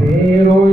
Pero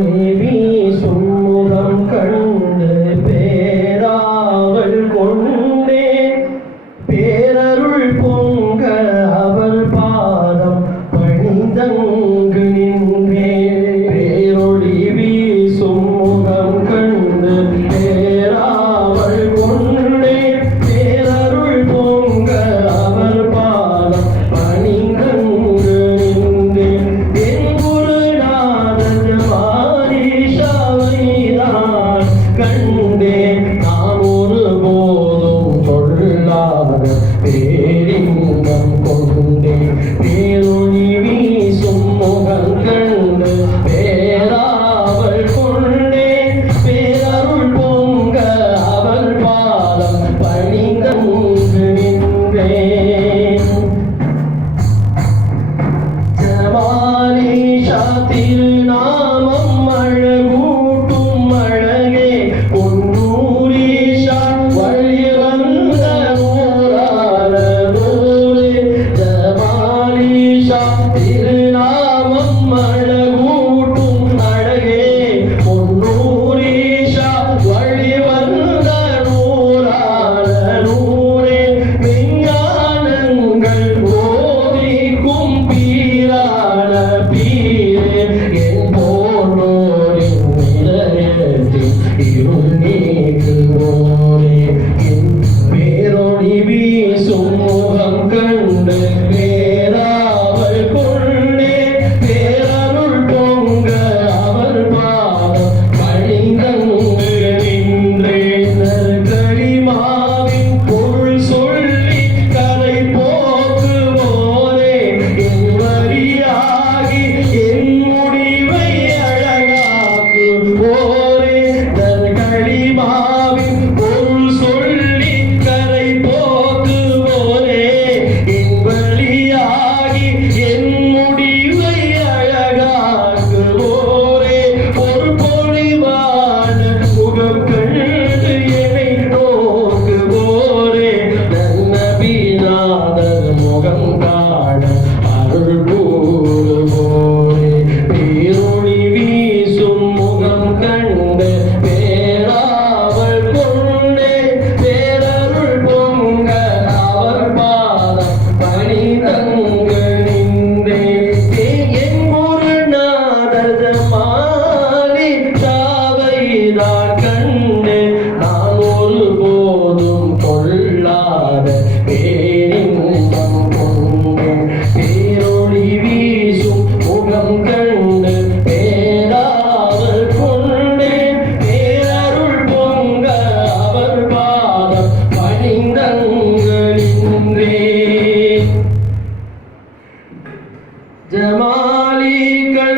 நீங்கள்